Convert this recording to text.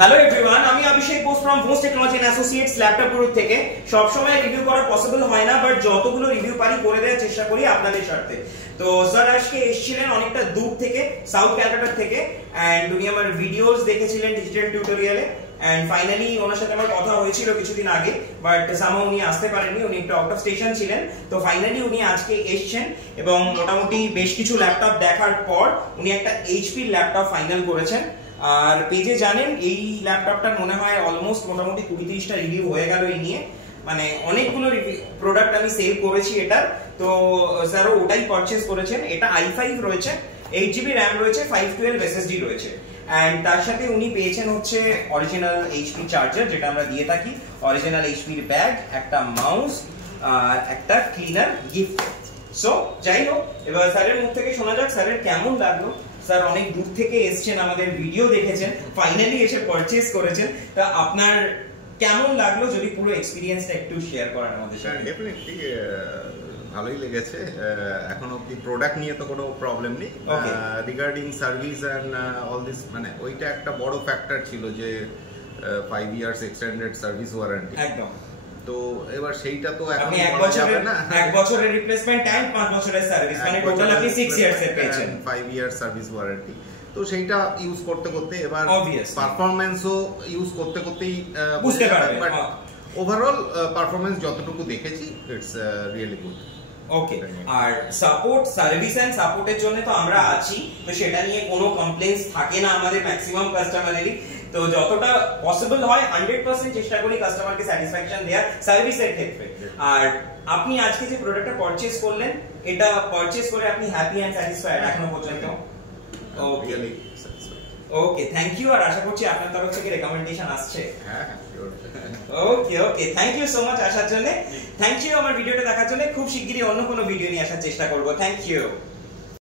Hello everyone, আমি Abhishek Bose from Bose technology and associates laptop group থেকে। সব সময় রিভিউ করা পসিবল হয় না, বাট যতগুলো রিভিউ পারি করে দেওয়ার চেষ্টা করি আপনাদের স্বার্থে। তো স্যার আজকে এসেছিলেন অনেকটা দূর থেকে, সাউথ ক্যালকাটা থেকে, এন্ড উনি আমার ভিডিওস দেখেছিলেন ডিজিটাল টিউটোরিয়ালে, এন্ড ফাইনালি ওনার সাথে আমার কথা হয়েছিল কিছুদিন আগে, বাট সামহাউ উনি আসতে পারেননি, উনি একটু আউট অফ স্টেশন ছিলেন। তো ফাইনালি উনি আজকে এসেছেন এবং মোটামুটি বেশ কিছু ল্যাপটপ দেখার পর উনি একটা এইচপি ল্যাপটপ ফাইনাল করেছেন। আর পেজে জানেন এই ল্যাপটপটার মনে হয় অলমোস্ট মোটামুটি 20-30টা রিভিউ হয়ে গেল এই নিয়ে, মানে অনেকগুলো প্রোডাক্ট আমি সেল করেছি এটার। তো স্যারও ওটাই পারচেজ করেছেন। এটা i5 রয়েছে, 8GB র্যাম রয়েছে, 512 SSD রয়েছে, এন্ড তার সাথে উনি পেয়েছেন হচ্ছে অরিজিনাল এইচপি চার্জার, যেটা আমরা দিয়ে থাকি, অরিজিনাল এইচপির ব্যাগ, একটা মাউস আর একটা ক্লিনার গিফট। সো যাই হোক, এবার স্যারের মুখ থেকে শোনা যাক স্যারের কেমন লাগলো। স্যার অনেক দূর থেকে এসেছেন, আমাদের ভিডিও দেখেছেন, ফাইনালি এসে পারচেজ করেছেন। তা আপনার কেমন লাগলো যদি পুরো এক্সপেরিয়েন্সটা একটু শেয়ার করেন আমাদের সাথে। ডেফিনেটলি ভালোই লেগেছে। এখন অবধি প্রোডাক্ট নিয়ে তো কোনো প্রবলেম নেই। Regarding service and all this, মানে ওইটা একটা বড় ফ্যাক্টর ছিল যে 5 ইয়ার্স এক্সটেন্ডেড সার্ভিস ওয়ারেন্টি। একদম। তো এবার সেইটা তো এখন এক বছরের রিপ্লেসমেন্ট টাইম, 5 বছরের সার্ভিস, মানে টোটাল আপনি 6 ইয়ার্স এর পেয়েছেন, 5 ইয়ার্স সার্ভিস ওয়ারেন্টি। তো সেইটা ইউজ করতে করতে এবার পারফরম্যান্সও ইউজ করতে করতেই বুঝতে পারবেন, বাট ওভারঅল পারফরম্যান্স যতটুকু দেখেছি ইটস রিয়েলি গুড। ওকে। আর সাপোর্ট, সার্ভিস এন্ড সাপোর্টের জন্য তো আমরা আছি, তো সেটা নিয়ে কোনো কমপ্লেইন্স থাকে না আমাদের ম্যাক্সিমাম কাস্টমারেরই। তো যতটা পসিবল হয় 100% চেষ্টা করি কাস্টমারকে স্যাটিসফ্যাকশন দেওয়ার সার্ভিসের ক্ষেত্রে। আর আপনি আজকে যে প্রোডাক্টটা পারচেজ করলেন, এটা পারচেজ করে আপনি হ্যাপি এন্ড স্যাটিসফাইড এখনো পর্যন্ত? ওকে, ওকে, থ্যাংক ইউ। আর আশা করছি আপনার তরফ থেকে রেকমেন্ডেশন আসছে। ওকে, ওকে, থ্যাংক ইউ সো মাচ আসার জন্য। থ্যাংক ইউ আমার ভিডিওটা দেখার জন্য। খুব শিগগিরই অন্য কোনো ভিডিও নিয়ে আসার চেষ্টা করব। Thank you.